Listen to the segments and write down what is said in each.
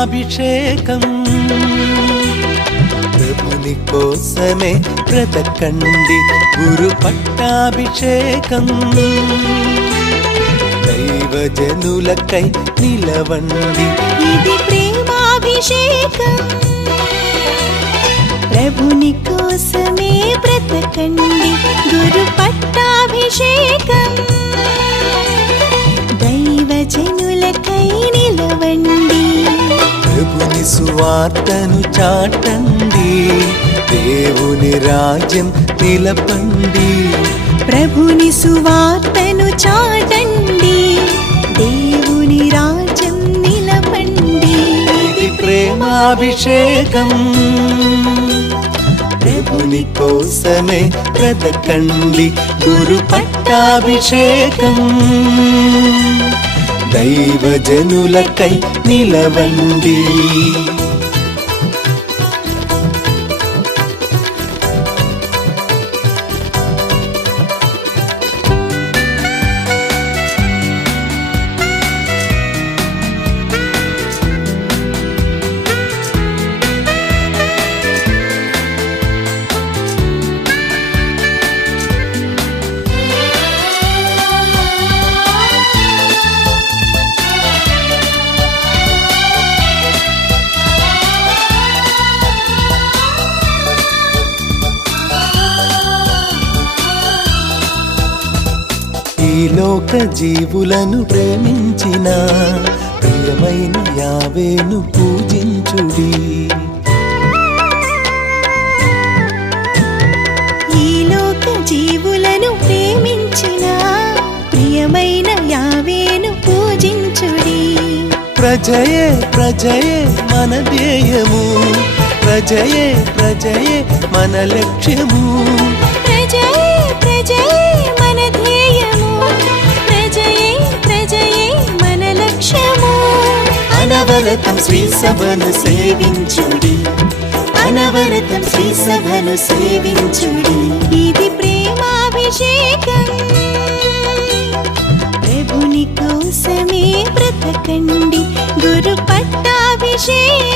అభిషేకం. ప్రభుని కోసమే బ్రతకండి గురు పట్టాభిషేకం. దైవజనులకై నిలవండి. ఇది ప్రేమాభిషేకం. ప్రభుని కోసమే బ్రతకండి గురు పట్టాభిషేకం. సువార్తను చాటండి. దేవుని రాజ్యం నిలపండి. ప్రభుని సువార్తను చాటండి. దేవుని రాజ్యం నిలపండి. ప్రేమాభిషేకం. ప్రభుని కోసమే బ్రతకండి. గురు పట్టాభిషేకం. దైవజనులకై నిలవండి. లోక జీవులను ప్రేమించిన ప్రియమైన యావేను పూజించుడి. ఈ లోక జీవులను ప్రేమించిన ప్రియమైన యావేను పూజించుడి. ప్రజయే ప్రజయే మన ధ్యేయము. ప్రజయే ప్రజయే మన లక్ష్యము. అనవరతం శ్రీ సభను సేవించుడి. అనవరతం శ్రీ సభను సేవించుడి. ఇది ప్రేమాభిషేకం. ప్రభుని కోసమే బ్రతకండి. గురు పట్టాభిషేకం.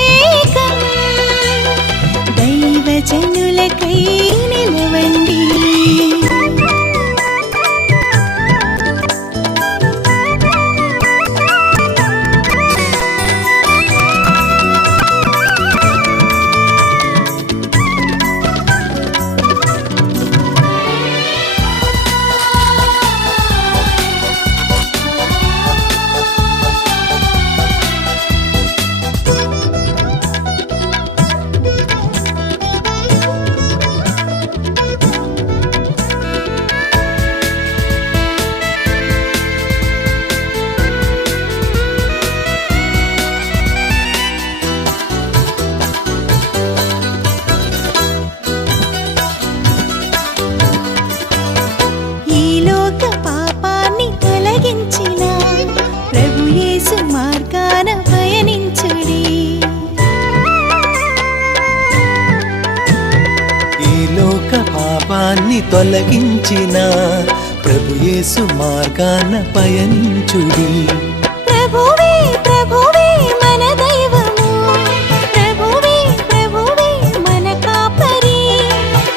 పాపాన్ని తొలగించిన ప్రభు యేసు మార్గాన పయనించుడి. ప్రభువే ప్రభువే మన దైవము. ప్రభువే ప్రభువే మన కాపరి.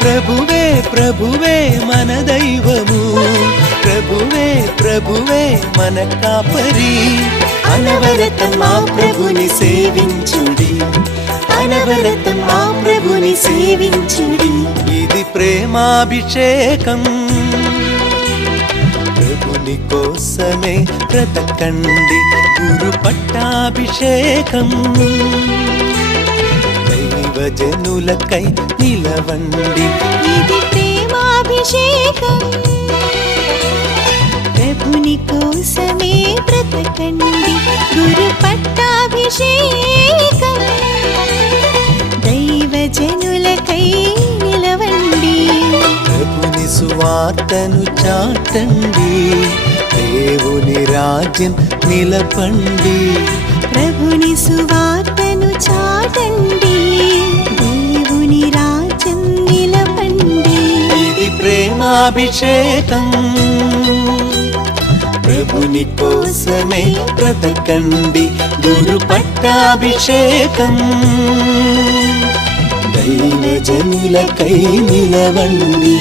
ప్రభువే ప్రభువే మన దైవము. ప్రభువే ప్రభువే మన కాపరి. అనవరతం మా ప్రభుని సేవించుడి. అనవరతం మా ప్రభుని సేవించుడి. ఇది ప్రేమాభిషేకం. ప్రభుని కోసమే బ్రతకండి గురు పట్టాభిషేకం. దైవజనులకై నిలవండి. ఇది ప్రేమాభిషేకం. ప్రభుని కోసమే బ్రతకండి సువార్తను చాటండి. దేవుని రాజ్యం నిలపండి. ప్రభుని సువార్తను చాటండి. దేవుని రాజ్యం నిలపండి. ఇది ప్రేమాభిషేకం. ప్రభుని కోసమే బ్రతకండి. గురు పట్ట సువార్తాభిషేకం దైవజనులకై నిలవండి.